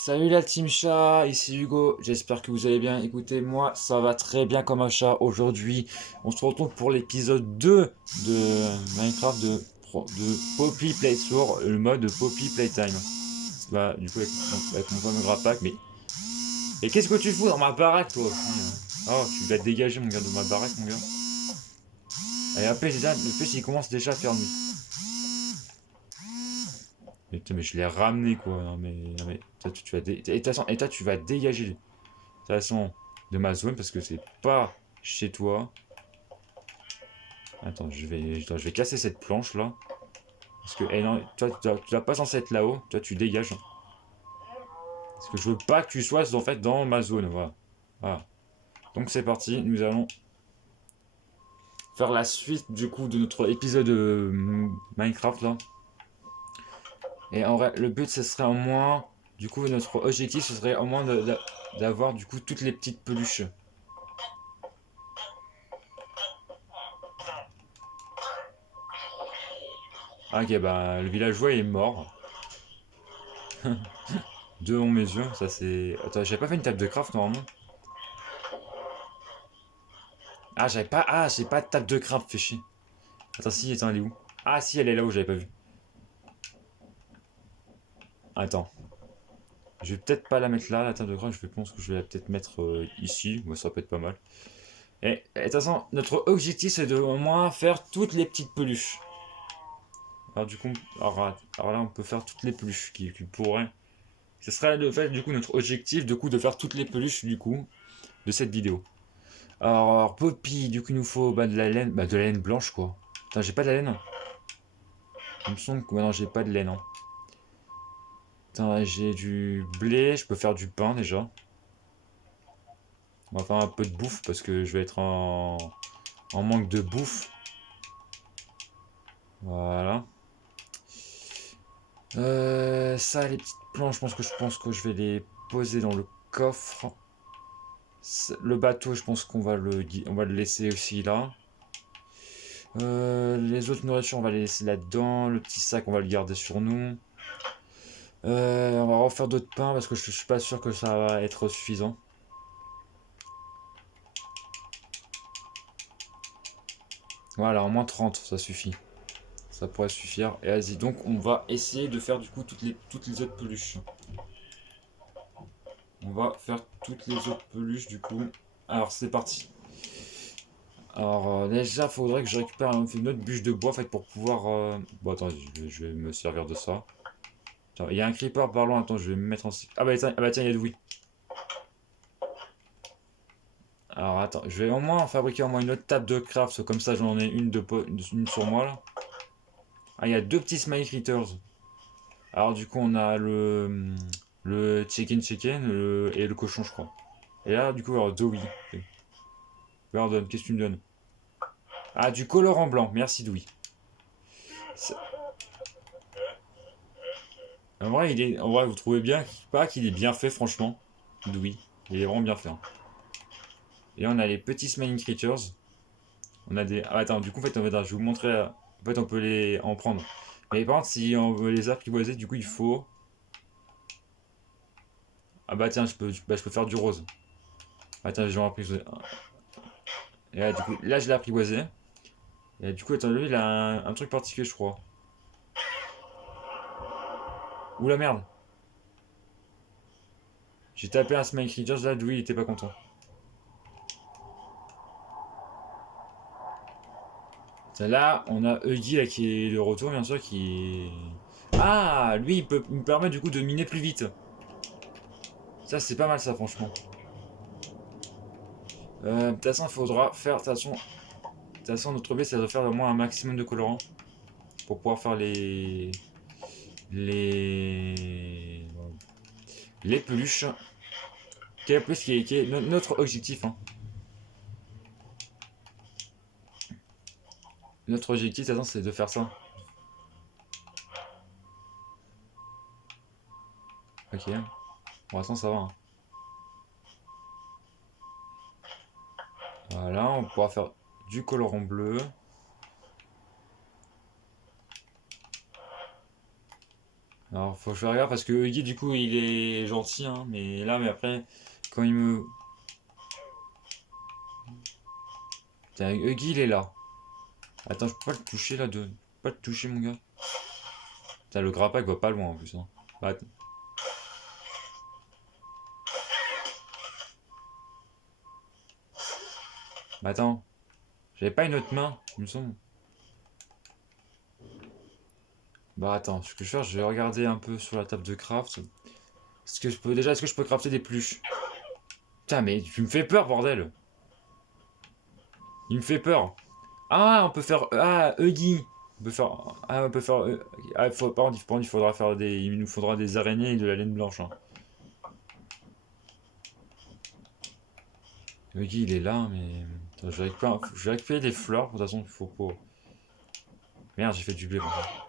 Salut la team chat, ici Hugo, j'espère que vous allez bien. Écoutez, moi ça va très bien comme un chat. Aujourd'hui, on se retrouve pour l'épisode 2 de Minecraft de Poppy Playtour, le mode Poppy Playtime. Bah, du coup, avec mon fameux grappack, mais. Et qu'est-ce que tu fous dans ma baraque toi aussi hein. Oh, tu vas te dégager mon gars de ma baraque, mon gars. Et après, déjà, le pêche il commence déjà à faire nuit. Mais putain, mais je l'ai ramené quoi. Non mais, toi, tu vas et de toute façon, et toi, tu vas dégager. De toute façon, de ma zone parce que c'est pas chez toi. Attends, je vais casser cette planche là. Parce que, eh non, toi, tu dois pas censé être là-haut. Toi, tu dégages. Parce que je veux pas que tu sois en fait dans ma zone. Voilà. Voilà. Donc c'est parti. Nous allons faire la suite du coup de notre épisode Minecraft là. Et en vrai, le but ce serait au moins. Du coup, notre objectif ce serait au moins d'avoir du coup toutes les petites peluches. Ah, ok, bah le villageois est mort. Devant mes yeux, ça c'est. Attends, j'avais pas fait une table de craft normalement. J'ai pas de table de craft, fait chier. Attends, si, attends, elle est où? Ah, si, elle est là où j'avais pas vu. Attends. Je vais peut-être pas la mettre là, la table de craft. Je pense que je vais peut-être mettre ici. Ouais, ça peut être pas mal. Et de toute façon, notre objectif c'est de au moins faire toutes les petites peluches. Alors, du coup, alors là, on peut faire toutes les peluches qui pourraient. Ce serait le fait, du coup, notre objectif, du coup, de faire toutes les peluches, du coup, de cette vidéo. Alors, Poppy, du coup, il nous faut bah, de la laine blanche, quoi. Putain, j'ai pas de la laine. Il me semble que maintenant j'ai pas de laine. Hein. Putain, j'ai du blé, je peux faire du pain déjà. On va faire un peu de bouffe parce que je vais être en manque de bouffe. Voilà. Ça, les petites planches, je pense que je vais les poser dans le coffre. Le bateau, je pense qu'on va le laisser aussi là. Les autres nourritures, on va les laisser là-dedans. Le petit sac, on va le garder sur nous. On va refaire d'autres pains parce que je suis pas sûr que ça va être suffisant. Voilà, au moins 30, ça suffit. Ça pourrait suffire. Et vas-y, donc on va essayer de faire du coup toutes les autres peluches. On va faire toutes les autres peluches du coup. Alors c'est parti. Alors déjà, faudrait que je récupère une autre bûche de bois en fait pour pouvoir. Bon, attends, je vais me servir de ça. Il y a un creeper par loin, attends, je vais me mettre en. Ah bah tiens, il y a Louis. Alors attends, je vais au moins fabriquer au moins une autre table de craft, comme ça j'en ai une sur moi là. Ah, il y a deux petits smile critters. Alors du coup, on a le chicken et le cochon, je crois. Et là, du coup, alors Dowie. Pardon, qu'est-ce que tu me donnes? Ah, du colorant blanc, merci Dowie. En vrai, vous trouvez bien pas qu'il est bien fait, franchement. Dowie. Il est vraiment bien fait. Hein. Et là, on a les petits smiling creatures. On a des. Ah, attends, du coup, en fait, je vais vous montrer. En fait, on peut les en prendre. Mais par contre, si on veut les apprivoiser, du coup, il faut. Ah bah tiens, je peux faire du rose. Attends, je vais en apprivoiser. Et là, du coup, là, je l'ai apprivoisé. Et du coup, attends, lui, il a un truc particulier, je crois. Ouh la merde. J'ai tapé un Smile Creatures, là, Louis, il était pas content. Là, on a Huggy, là, qui est de retour, bien sûr, qui. Ah, lui, il me permet, du coup, de miner plus vite. Ça, c'est pas mal, ça, franchement. De toute façon, il faudra faire. De toute façon, notre but, c'est de faire au moins un maximum de colorants. Pour pouvoir faire Les. Les peluches. Qui est plus qui est notre objectif, hein. Notre objectif, de toute façon, c'est de faire ça. Ok. Pour l'instant, ça va. Hein. Voilà, on pourra faire du colorant bleu. Alors, faut que je regarde parce que Huggy, du coup, il est gentil, hein. Mais là, mais après, quand il me. Putain, Huggy, il est là. Attends, je peux pas le toucher là, de. Je peux pas le toucher, mon gars. Putain, le grappa, il va pas loin en plus, hein. Bah, attends, j'avais pas une autre main, il me semble. Bah, attends, ce que je vais faire, je vais regarder un peu sur la table de craft. Est-ce que je peux déjà, est-ce que je peux crafter des pluches? Putain, mais tu me fais peur, bordel! Il me fait peur! Ah, on peut faire. Ah, Huggy! On peut faire. Ah, on peut faire. Ah, par contre, il faudra faire des. Il nous faudra des araignées et de la laine blanche, hein. Huggy, il est là, mais. Attends, je vais récupérer des fleurs, de toute façon, il faut pas. Merde, j'ai fait du blé, par contre.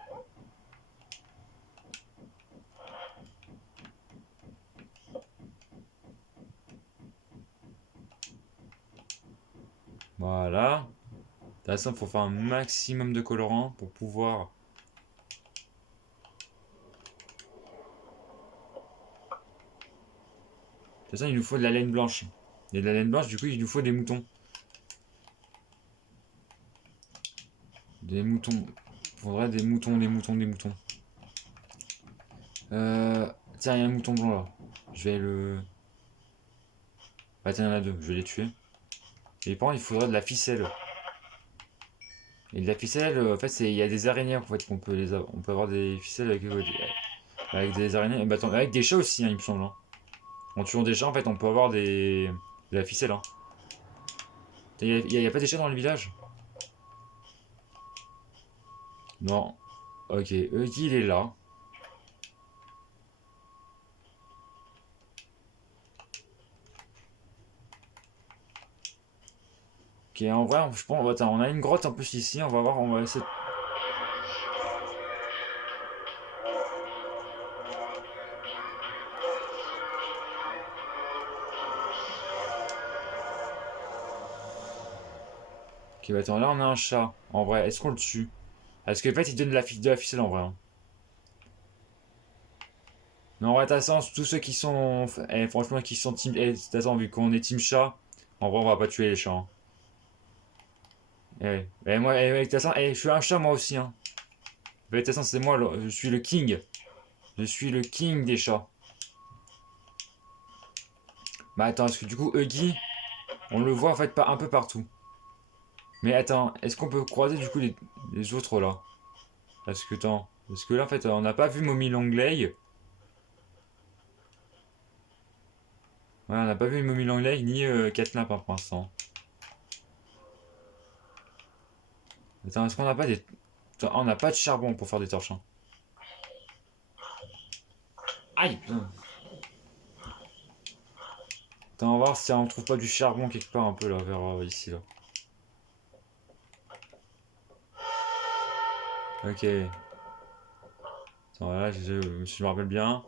Voilà. De toute façon, il faut faire un maximum de colorants pour pouvoir. De toute façon, il nous faut de la laine blanche. Et de la laine blanche, du coup, il nous faut des moutons. Des moutons. Il faudrait des moutons, des moutons, des moutons. Tiens, il y a un mouton blanc là. Je vais le. Bah, tiens, il y en a deux. Je vais les tuer. Et par contre, il faudrait de la ficelle. Et de la ficelle, en fait, il y a des araignées en fait, qu'on peut les avoir. On peut avoir des ficelles avec des araignées. Bah, attends, avec des chats aussi, hein, il me semble, hein. En tuant des chats, en fait, on peut avoir de la ficelle, hein. Y a pas des chats dans le village? Non. Ok, il est là. Ok, en vrai, je pense. Attends, on a une grotte en plus ici. On va voir, on va essayer. Ok, bah attends, là on a un chat. En vrai, est-ce qu'on le tue? Parce qu'en fait, il donne de la ficelle en vrai, hein. Non, en vrai, t'as sens, tous ceux qui sont. Franchement, qui sont team. T'as sens, vu qu'on est team chat, en vrai, on va pas tuer les chats, hein. Moi, de toute façon, je suis un chat moi aussi, hein. De toute façon, c'est moi, je suis le king. Je suis le king des chats. Bah attends, parce que du coup, Huggy, on le voit en fait pas un peu partout. Mais attends, est-ce qu'on peut croiser du coup les autres là? Parce que attends, parce que là en fait, on n'a pas vu Mommy Longley. Ouais, on n'a pas vu Mommy Longley ni Catnap, hein, pour l'instant. Attends, est-ce qu'on n'a pas des. Attends, on n'a pas de charbon pour faire des torches, hein. Aïe, putain. Attends, on va voir si on trouve pas du charbon quelque part un peu là, vers ici là. Ok. Attends, voilà, si je me rappelle bien.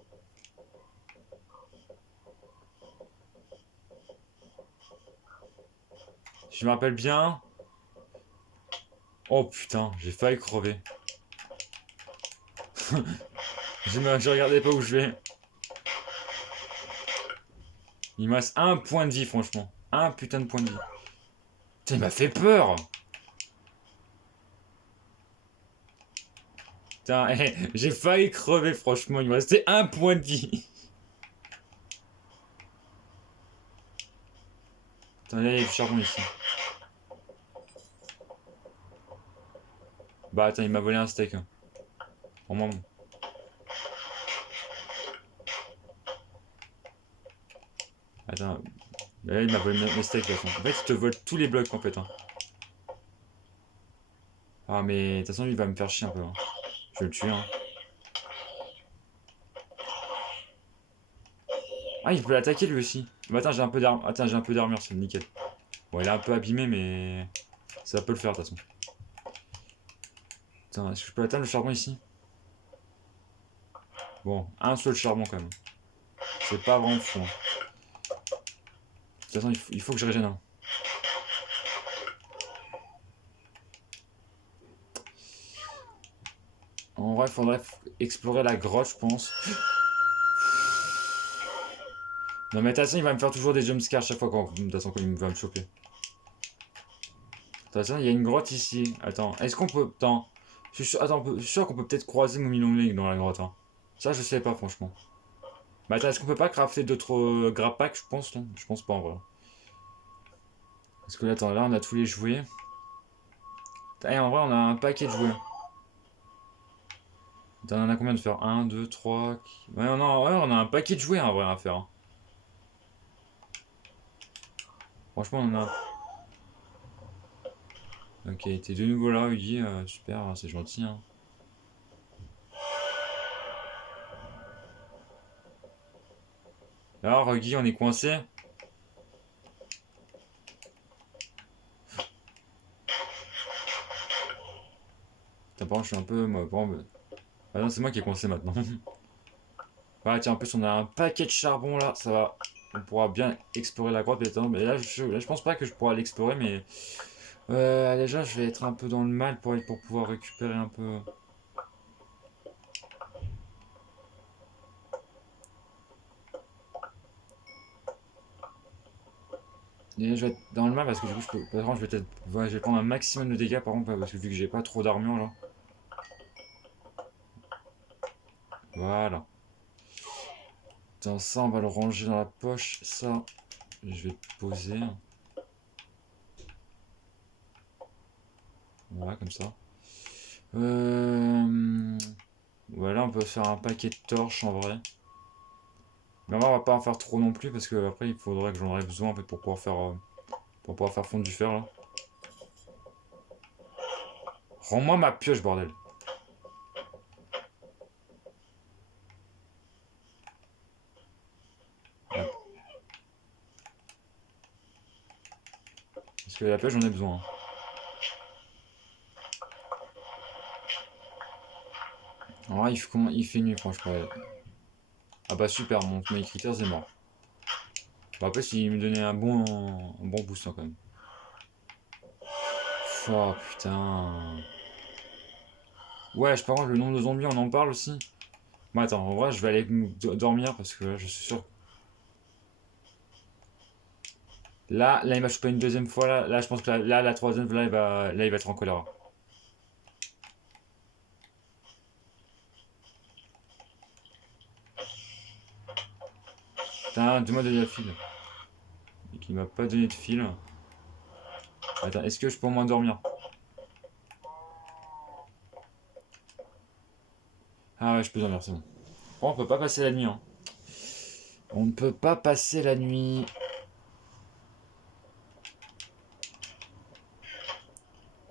Si je me rappelle bien. Oh putain, j'ai failli crever. Je regardais pas où je vais. Il me reste un point de vie, franchement. Un putain de point de vie. Putain, il m'a fait peur. Putain, j'ai failli crever, franchement. Il me restait un point de vie. Putain, là, il y a du charbon ici. Bah, attends, il m'a volé un steak, hein. Pour moi, bon. Attends. Là, il m'a volé mes steaks, de toute façon. En fait, il te vole tous les blocs, en fait, hein. Ah, mais de toute façon, il va me faire chier un peu, hein. Je vais le tuer, hein. Ah, il peut l'attaquer lui aussi. Bah, attends, j'ai un peu d'armure. Attends, j'ai un peu d'armure, c'est nickel. Bon, il est un peu abîmé, mais ça peut le faire, de toute façon. Attends, est-ce que je peux atteindre le charbon ici? Bon, un seul charbon quand même. C'est pas vraiment fou, hein. De toute façon, il faut que je régène, hein. En vrai, il faudrait explorer la grotte, je pense. Non mais de toute façon, il va me faire toujours des jumpscares chaque fois quand, de toute façon, quand il va me choper. De toute façon, il y a une grotte ici. Attends, est-ce qu'on peut... Attends, attends, je suis sûr qu'on peut peut-être croiser Momilongling dans la grotte. Hein. Ça, je sais pas, franchement. Mais attends, est-ce qu'on peut pas crafter d'autres grappacs, je pense, non? Je pense pas, en vrai. Parce que là, attends, là, on a tous les jouets. Et en vrai, on a un paquet de jouets. Attends, on en a combien de faire? 1, 2, 3... Ouais, on a un paquet de jouets, en vrai, à faire. Hein. Franchement, on en a... Ok, t'es de nouveau là, Huggy. Super, hein, c'est gentil. Hein. Alors, Guy, on est coincé. Putain, par contre, je suis un peu. Moi, ah non, c'est moi qui est coincé maintenant. Ouais, tiens, en plus, on a un paquet de charbon là. Ça va. On pourra bien explorer la grotte. Mais là, je pense pas que je pourrai l'explorer. Mais déjà, je vais être un peu dans le mal pour pouvoir récupérer un peu. Déjà, je vais être dans le mal parce que du coup, par contre, je vais peut-être. Ouais, je vais prendre un maximum de dégâts par contre. Parce que vu que j'ai pas trop d'armure là. Voilà. Attends, ça, on va le ranger dans la poche. Ça, je vais poser. Voilà, comme ça. Voilà, on peut faire un paquet de torches en vrai. Mais on va pas en faire trop non plus parce que après il faudrait que j'en aurais besoin en fait pour pouvoir faire fondre du fer là. Rends-moi ma pioche bordel. Ouais. Parce que la pioche j'en ai besoin. Hein. Alors là, il fait nuit franchement. Ah bah super, mon my critters est mort. Bon après s'il me donnait un bon boost hein, quand même. Oh putain. Ouais, par contre le nombre de zombies on en parle aussi. Bon attends, en vrai je vais aller dormir parce que là je suis sûr. Là il m'a chopé une deuxième fois là je pense que la troisième là il va être en colère. Putain, donne-moi de la fil. Et qui m'a pas donné de fil. Attends, est-ce que je peux au moins dormir? Ah ouais, je peux dormir, c'est bon. Bon, on peut pas passer la nuit. Hein. On ne peut pas passer la nuit.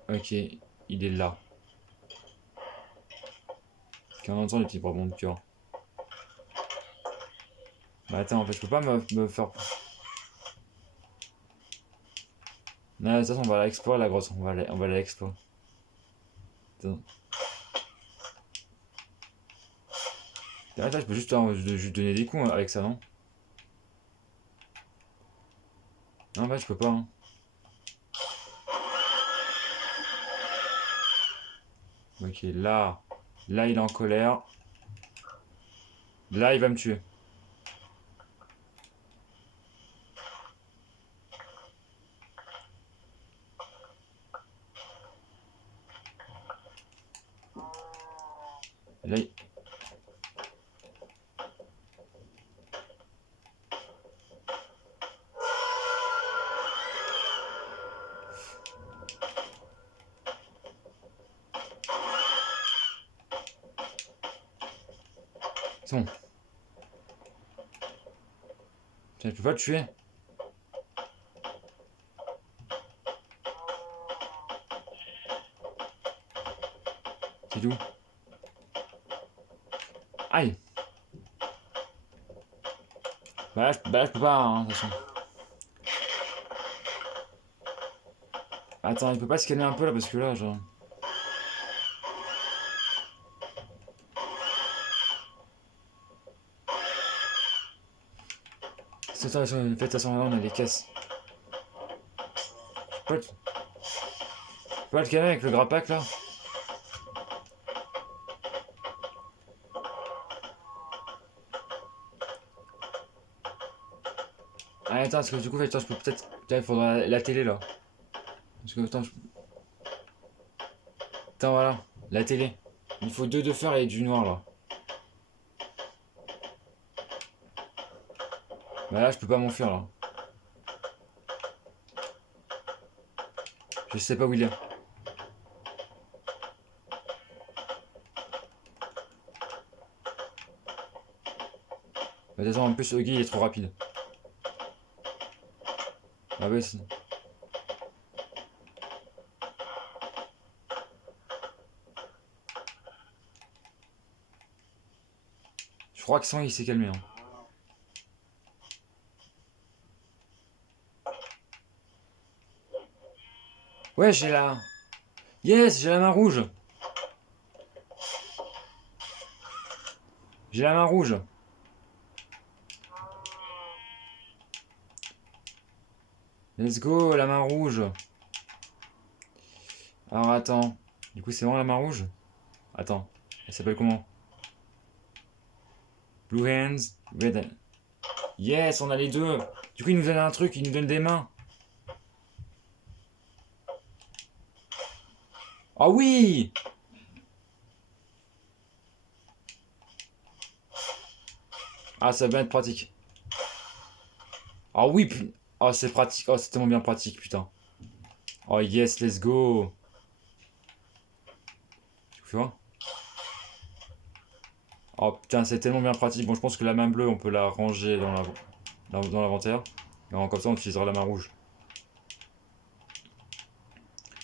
Ok, il est là. Quand on entend les petits bonbons de cœur. Bah attends, en fait, je peux pas me faire. Non, de toute façon, on va la explorer la grosse. On va la explorer. Attends. Attends, je peux juste donner des coups hein, avec ça, non? Non, bah, je peux pas. Hein. Ok, là. Là, il est en colère. Là, il va me tuer. Là, c'est bon. Putain, je peux pas le tuer. C'est tout. Aïe. Bah là, je peux pas, hein, de toute façon. Attends, il peut pas se calmer un peu là parce que là, genre. Faites attention, là, on a des caisses. Je peux pas le calmer avec le grappac là? Ah, attends, parce que du coup, attends, je peux peut-être. Il faudra la télé là. Parce que attends, attends, voilà. La télé. Il faut deux de fer et du noir là. Bah là, je peux pas m'enfuir là. Je sais pas où il est. Bah, de toute façon, en plus, Huggy il est trop rapide. Ah ouais, si. Je crois que Sang il s'est calmé. Hein. Ouais, j'ai la. Yes, j'ai la main rouge. J'ai la main rouge. Let's go, la main rouge. Alors attends. Du coup, c'est vraiment la main rouge? Attends. Elle s'appelle comment? Blue Hands, Red. Yes, on a les deux. Du coup, il nous donne un truc, il nous donne des mains. Ah oui! Ah, ça va bien être pratique. Ah oui, oh, c'est pratique. Oh, c'est tellement bien pratique, putain. Oh yes, let's go. Tu vois? Oh putain, c'est tellement bien pratique. Bon, je pense que la main bleue, on peut la ranger dans l'inventaire. Comme ça, on utilisera la main rouge.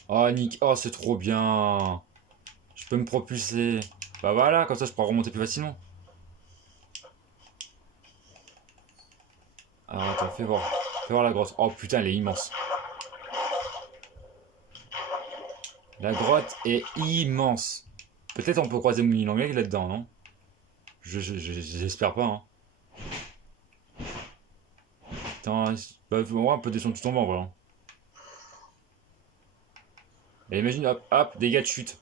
Oh, Nick. Oh, c'est trop bien. Je peux me propulser. Bah voilà, comme ça, je pourrai remonter plus facilement. Ah, attends, fais voir. Fais voir la grotte. Oh putain, elle est immense. La grotte est immense. Peut-être on peut croiser Mouni Langlais là-dedans, non? J'espère pas, hein. Putain, bah, ouais, on peut descendre tout en bas, voilà. Et imagine, hop, hop, dégâts de chute.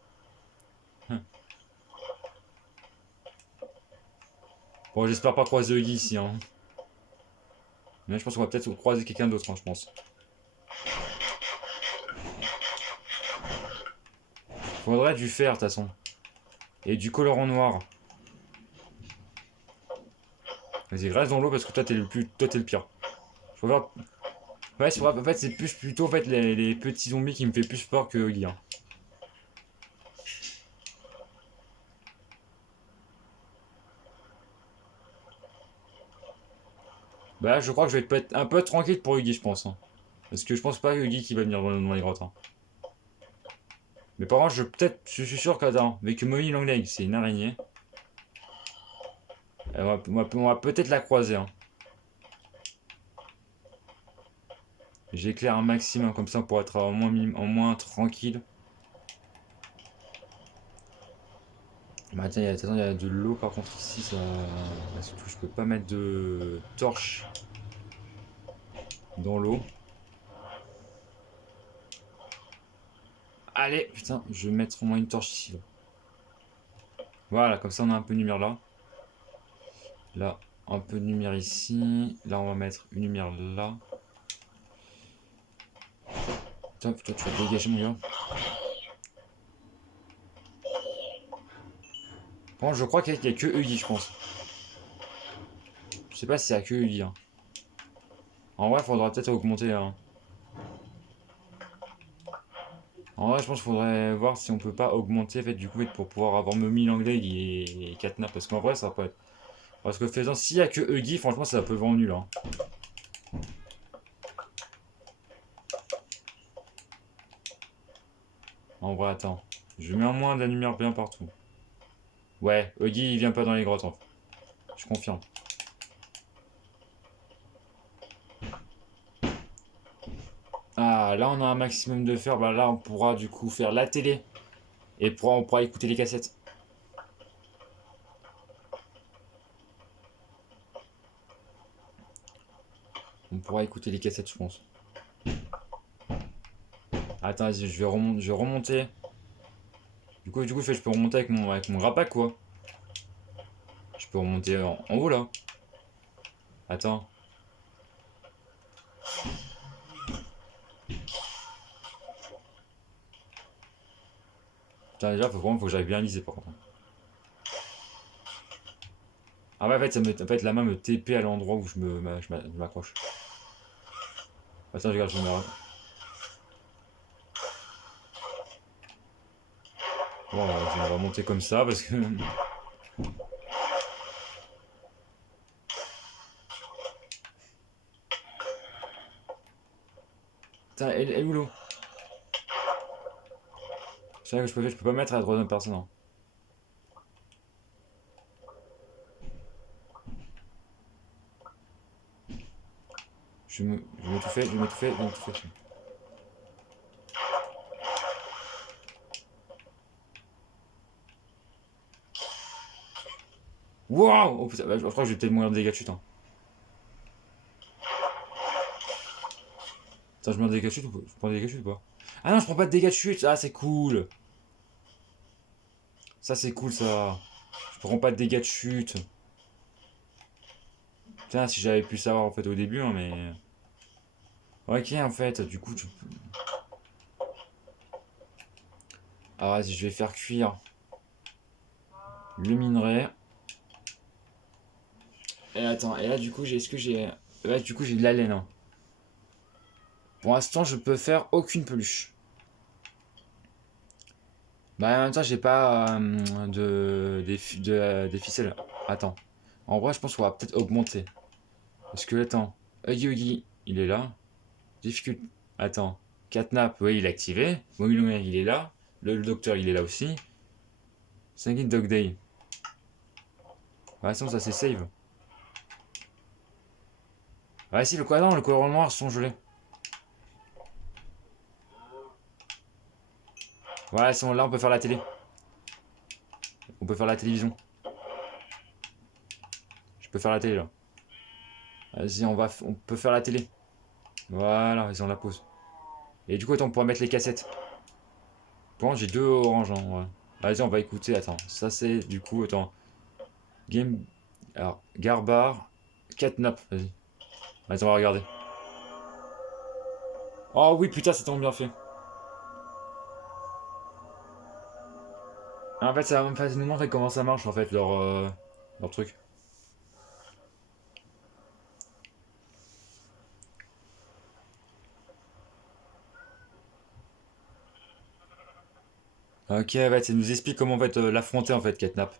Bon, j'espère pas croiser Huggy ici, hein. Mais je pense qu'on va peut-être croiser quelqu'un d'autre, hein, je pense. Faudrait du fer, de toute façon. Et du colorant noir. Vas-y, reste dans l'eau parce que toi, t'es le pire. Faut voir. Ouais, en fait, c'est plus plutôt en fait, les petits zombies qui me fait plus peur que Huggy, hein. Bah, je crois que je vais être un peu tranquille pour Huggy, je pense, hein. Parce que je pense pas Huggy qui va venir dans les grottes, hein. Mais par contre, je suis sûr qu'attends, avec Molly Longleg, c'est une araignée. On va peut-être la croiser, hein. J'éclaire un maximum comme ça pour être en moins tranquille. Mais attends, il y a de l'eau par contre ici, ça. Parce que je peux pas mettre de torche dans l'eau. Allez, putain, je vais mettre au moins une torche ici. Là. Voilà, comme ça on a un peu de lumière là. Là, un peu de lumière ici. Là, on va mettre une lumière là. Putain, putain, tu vas te dégager, mon gars. Bon, je crois qu'il y a que Huggy, je pense. Je sais pas si c'est à que Huggy. Hein. En vrai, faudra peut-être augmenter. Hein. En vrai, je pense qu'il faudrait voir si on peut pas augmenter en fait, du coup, pour pouvoir avoir Mummy Langlais et Katna. Parce qu'en vrai, ça va pas être. Parce que faisant, s'il y a que Huggy, franchement, ça peut vendre nul. Hein. En vrai, attends. Je mets en moins de la lumière bien partout. Ouais, Huggy, il vient pas dans les grottes. Hein. Je confirme. Ah, là, on a un maximum de fer. Bah, là, on pourra du coup faire la télé. Et on pourra écouter les cassettes. On pourra écouter les cassettes, je pense. Attends, vas-y, je vais remonter. Du coup, je peux remonter avec mon rapac, quoi. Je peux remonter en haut, là. Attends. Putain, déjà, faut que j'arrive bien à liser par contre. Ah ouais, en fait, la main me TP à l'endroit où je m'accroche. Attends, regarde, je me... Bon, on va monter comme ça parce que... Putain, elle est où l'eau? C'est vrai que je peux pas mettre à la troisième personne. Hein. Je vais m'étouffer, je vais m'étouffer, je vais m'étouffer. Waouh! Oh putain, bah, je crois que je vais peut-être mourir de dégâts de chute. Hein. Attends, je meurs de dégâts de chute ou pas? Je prends des dégâts de chute ou pas? Ah non, je prends pas de dégâts de chute! Ah, c'est cool! Ça, c'est cool ça! Je prends pas de dégâts de chute. Putain, si j'avais pu savoir en fait au début, hein, mais. Ok, en fait, du coup, tu. Ah, vas-y, je vais faire cuire le minerai. Et attends, et là, du coup, est-ce que j'ai. Là, du coup, j'ai de la laine. Hein. Pour l'instant, je peux faire aucune peluche. Bah, en même temps, j'ai pas des ficelles. Attends. En vrai, je pense qu'on va peut-être augmenter. Parce que, attends. Huggy Wuggy, il est là. Difficulté. Attends. Catnap, oui, il est activé. Mobilomé, il est là. Le docteur, il est là aussi. Sanguine Dog Day. Ouais, sinon, ça c'est save. Ouais, si, le quadrant, le colorant noir sont gelés. Ouais, sinon, là, on peut faire la télé. On peut faire la télévision. Je peux faire la télé, là. Vas-y, on peut faire la télé. Voilà, ils ont la pause. Et du coup, attends, on pourra mettre les cassettes. Bon, j'ai deux oranges, hein, ouais. Vas-y, on va écouter, attends. Ça, c'est, du coup, attends. Game... Alors, Garbar, Catnap, vas-y. Vas-y, on va regarder. Oh oui, putain, c'est tellement bien fait. En fait, ça va nous montrer comment ça marche, en fait, leur truc. Ok, ouais, ça nous explique comment, en fait, l'affronter, en fait, Catnap.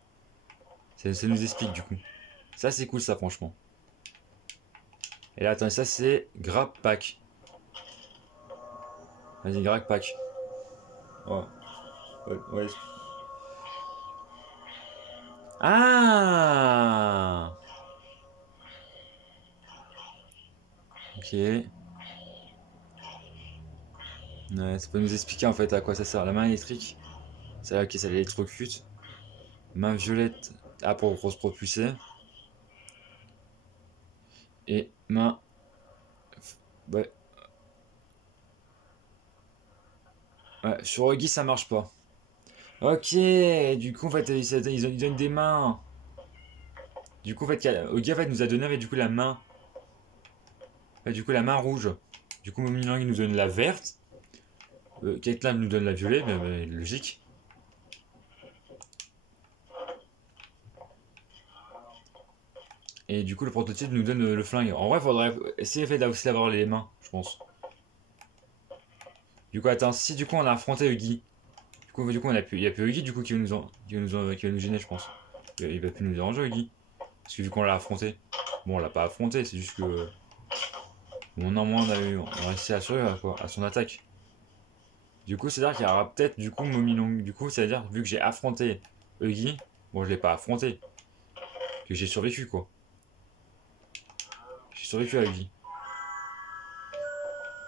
Ça nous explique, du coup. Ça, c'est cool, ça, franchement. Et là, attends, ça, c'est Grab Pack. Vas-y, Grab Pack. Ouais. Ouais. Ah! Ok. Ouais, ça peut nous expliquer en fait à quoi ça sert. La main électrique, c'est là que ça l'électrocute. Main violette, pour se propulser. Et main. Ouais, ouais. Sur Oggy, ça marche pas. Ok, du coup, en fait, ils donnent des mains. Du coup, en fait, Oggy en fait, nous a donné du coup, la main. Ouais, du coup, la main rouge. Du coup, Momilang il nous donne la verte. Caitlyn nous donne la violet, mais logique. Et du coup, le prototype nous donne le flingue. En vrai, faudrait essayer fait, aussi d'avoir les mains, je pense. Du coup, attends, si du coup on a affronté Huggy, du coup il y a plus Huggy du coup qui va nous gêner, je pense. Il va plus nous déranger Huggy. Parce que vu qu'on l'a affronté, bon, on l'a pas affronté, c'est juste que. Bon, normalement, on a réussi à survivre à son attaque. Du coup, c'est-à-dire qu'il y aura peut-être du coup Momilong. Du coup, c'est-à-dire, vu que j'ai affronté Huggy, bon, je l'ai pas affronté, que j'ai survécu quoi. J'ai survécu à Huggy.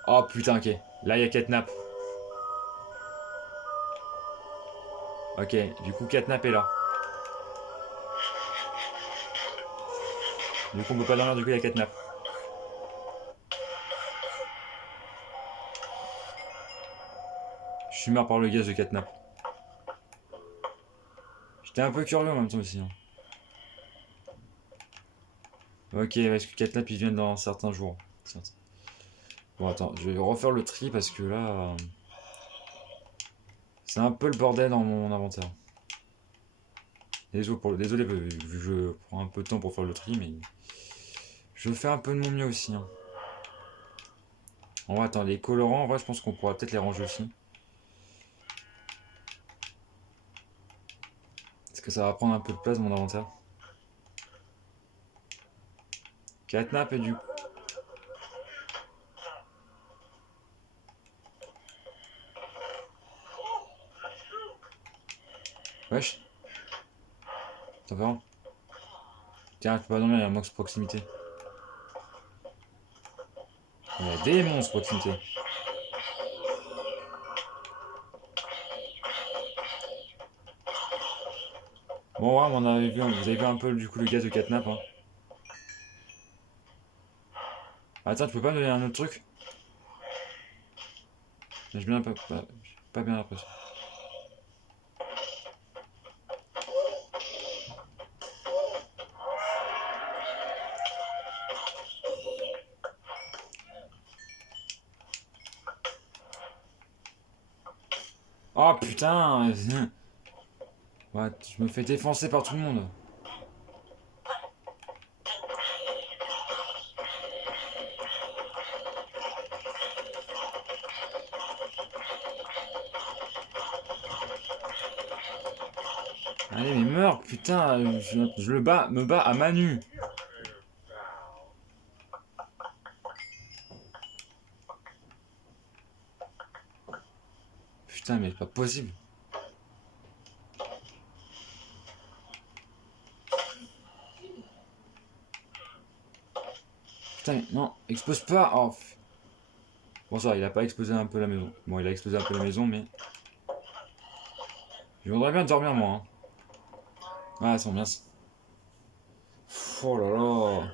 Oh putain, ok. Là, il y a Catnap. Ok, du coup, Catnap est là. Du coup, on peut pas dormir, du coup, il y a Catnap. Je suis mort par le gaz de Catnap. J'étais un peu curieux en même temps aussi. Hein. Ok, parce que Catnap il vient dans certains jours. Bon, attends, je vais refaire le tri parce que là. C'est un peu le bordel dans mon inventaire. Désolé, vu que je prends un peu de temps pour faire le tri, mais je fais un peu de mon mieux aussi. Hein. En vrai, attends, les colorants, en vrai, je pense qu'on pourra peut-être les ranger aussi. Est-ce que ça va prendre un peu de place dans mon inventaire? Catnap et du... Wesh. T'en fais un? Tiens, je peux pas dormir, il y a un max proximité. Il y a des monstres proximité. Bon, ouais, vous avez vu un peu du coup le gaz de Catnap. Hein. Attends, tu peux pas me donner un autre truc? J'ai bien pas bien l'impression. Oh putain! Ouais, je me fais défoncer par tout le monde. Allez, mais meurs, putain, je me bats à main nue. Putain, mais c'est pas possible. Putain, mais non, explose pas. Oh. Bon, ça, il a pas explosé un peu la maison. Bon, il a explosé un peu la maison, mais. Je voudrais bien dormir, moi. Hein. Ah, c'est bien. Oh là là.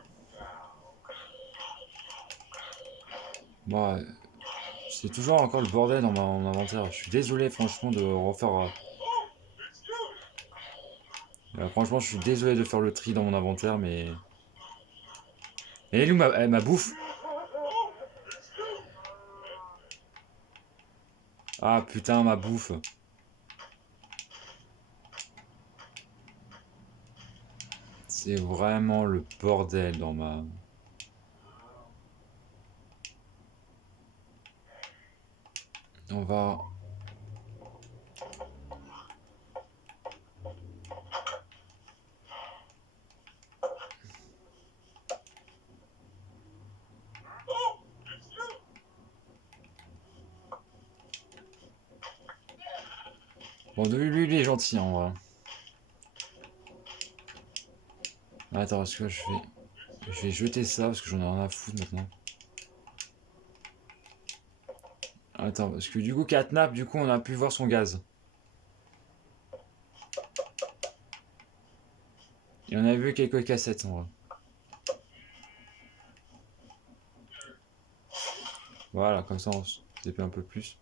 Bon, c'est toujours encore le bordel dans mon inventaire. Je suis désolé, franchement, de refaire. Franchement, je suis désolé de faire le tri dans mon inventaire, mais. Et elle est où ma bouffe? Ah putain, ma bouffe. C'est vraiment le bordel dans ma. On va. Bon, lui, il est gentil en vrai. Attends, est-ce que je vais jeter ça parce que j'en ai rien à foutre maintenant. Attends, parce que du coup, Catnap, du coup, on a pu voir son gaz. Et on a vu quelques cassettes en vrai. Voilà, comme ça, on se dépêche un peu plus.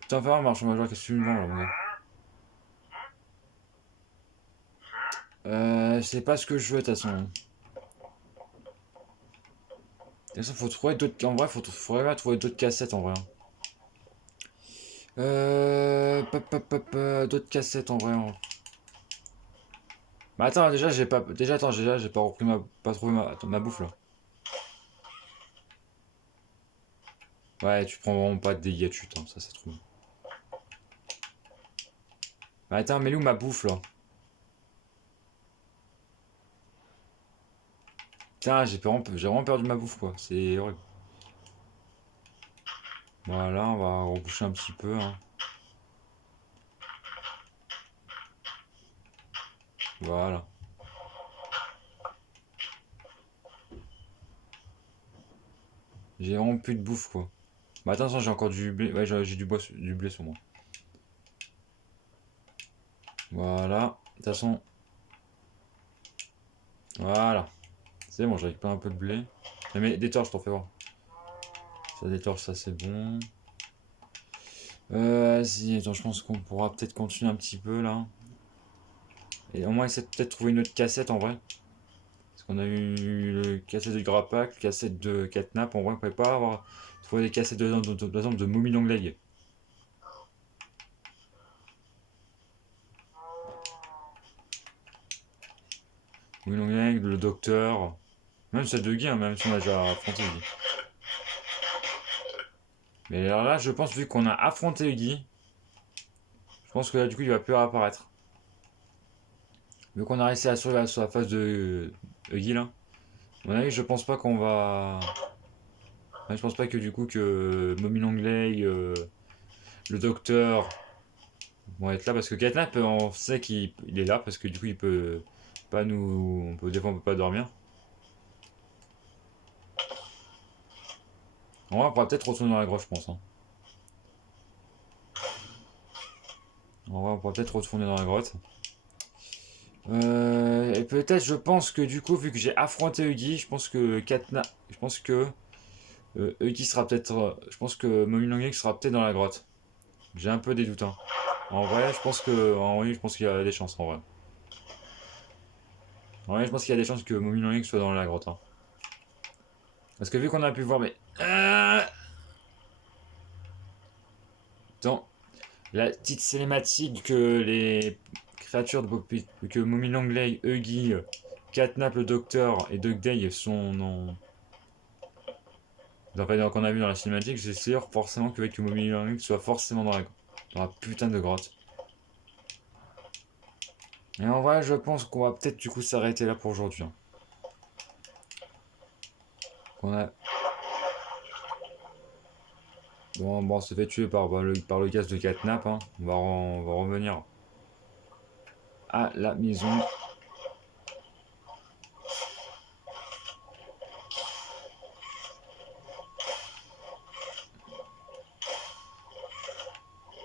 Putain, fais voir, marche, on va jouer, qu'est-ce que tu me vends là, mon gars? Je sais pas ce que je veux, de toute façon. De toute façon, faut trouver d'autres. En vrai, faut vraiment trouver d'autres cassettes en vrai. Hein. D'autres cassettes en vrai. Hein. Bah attends, déjà, j'ai pas. Déjà, attends, déjà, j'ai pas repris pas trouvé ma bouffe là. Ouais, tu prends vraiment pas de dégâts de chute, hein, ça c'est trop. Bah attends, mais où ma bouffe là? Putain, j'ai vraiment perdu ma bouffe quoi, c'est horrible. Voilà, on va reboucher un petit peu. Hein. Voilà. J'ai vraiment plus de bouffe quoi. Bah attends, j'ai encore du blé. Ouais, j'ai du blé sur moi. Voilà. De toute façon. Voilà. C'est bon, j'avais pas un peu de blé. Mais des torches, t'en fais voir. Ça, des torches, ça c'est bon. Vas-y, attends, je pense qu'on pourra peut-être continuer un petit peu là. Et au moins essayer de peut-être trouver une autre cassette en vrai. Parce qu'on a eu le cassette de Grappac, le cassette de Catnap. En vrai, on pourrait pas avoir trouvé des cassettes de Mommy Long Leg. Mommy Long Leg, le docteur. Même celle de Guy, hein, même si on a déjà affronté Guy. Mais alors là, je pense, vu qu'on a affronté Guy, je pense que là, du coup, il va plus réapparaître. Vu qu'on a réussi à survivre sur la phase de Guy, là. À mon avis, je pense pas qu'on va. Ouais, je pense pas que du coup que Mommy Langley, le docteur vont être là parce que Catnap, on sait qu'il est là parce que du coup il peut pas nous, des fois on peut pas dormir. En vrai, on pourra peut-être retourner dans la grotte, je pense. Hein. En vrai, on pourra peut-être retourner dans la grotte. Et peut-être, je pense que du coup, vu que j'ai affronté Huggy, je pense que Catnap, je pense que Huggy sera peut-être, je pense que Mommy Langley sera peut-être dans la grotte. J'ai un peu des doutes. Hein. En vrai, je pense qu'il y a des chances en vrai. Ouais, je pense qu'il y a des chances que Mommy Long soit dans la grotte. Hein. Parce que vu qu'on a pu voir, mais. Dans la petite cinématique que les créatures de que Mommy Langley, Huggy, Catnap le Docteur et Doug Day sont en. En fait, qu'on a vu dans la cinématique, c'est sûr forcément que Mommy Langley soit forcément dans la putain de grotte. Et en vrai, je pense qu'on va peut-être du coup s'arrêter là pour aujourd'hui. Hein. On a Bon, on s'est fait tuer par le gaz de Catnap. Hein. On va revenir à la maison.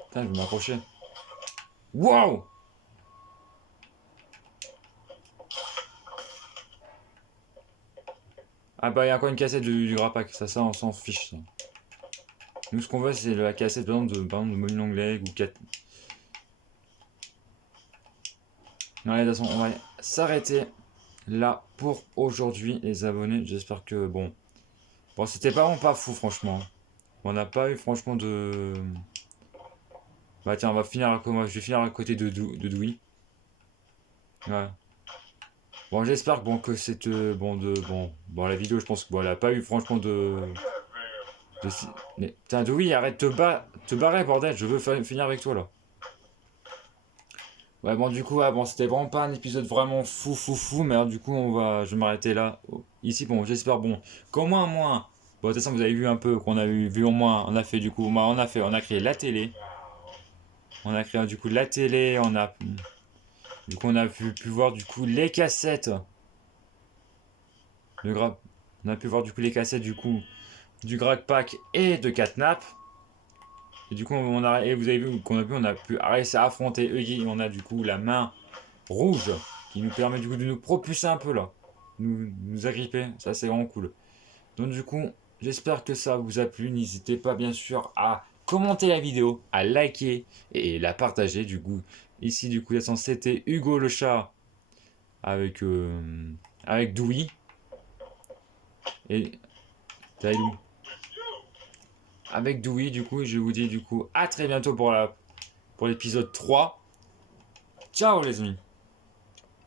Putain, je vais m'accrocher. Waouh! Ah bah, il y a encore une cassette du Grappac. Ça, on s'en fiche. Ça. Nous, ce qu'on veut, c'est la cassette par exemple, de Molly Longleg ou 4. Non, allez, de toute façon, on va s'arrêter là pour aujourd'hui, les abonnés. J'espère que, bon. Bon, c'était vraiment pas fou, franchement. On n'a pas eu, franchement, de. Bah, tiens, je vais finir à côté de Dewey. Ouais. Bon, j'espère que, bon, que cette. Bon, la vidéo, je pense que, bon, elle a pas eu, franchement, de mais, putain, Dewey, arrête te barrer, bordel. Je veux finir avec toi, là. Ouais, bon, du coup, ouais, bon, c'était vraiment pas un épisode vraiment fou, mais alors, du coup, je vais m'arrêter là. Ici, bon, j'espère, bon, qu'au moins, bon, de toute façon, vous avez vu un peu, qu'on a vu au moins, on a fait, du coup, on a créé la télé. On a créé, du coup, la télé, du coup, on a pu voir, du coup, les cassettes. Le gra... On a pu voir, du coup, les cassettes, du coup, du Grag Pack et de Catnap. Et du coup, et vous avez vu on a pu réussir à affronter Huggy. On a, du coup, la main rouge qui nous permet du coup de nous propulser un peu là, nous agripper, ça c'est vraiment cool. Donc du coup, j'espère que ça vous a plu, n'hésitez pas bien sûr à commenter la vidéo, à liker et la partager du coup. Ici du coup, c'était Hugo le chat avec avec Dewey et Tailou. Avec Dewey du coup, je vous dis du coup à très bientôt pour l'épisode 3. Ciao les amis.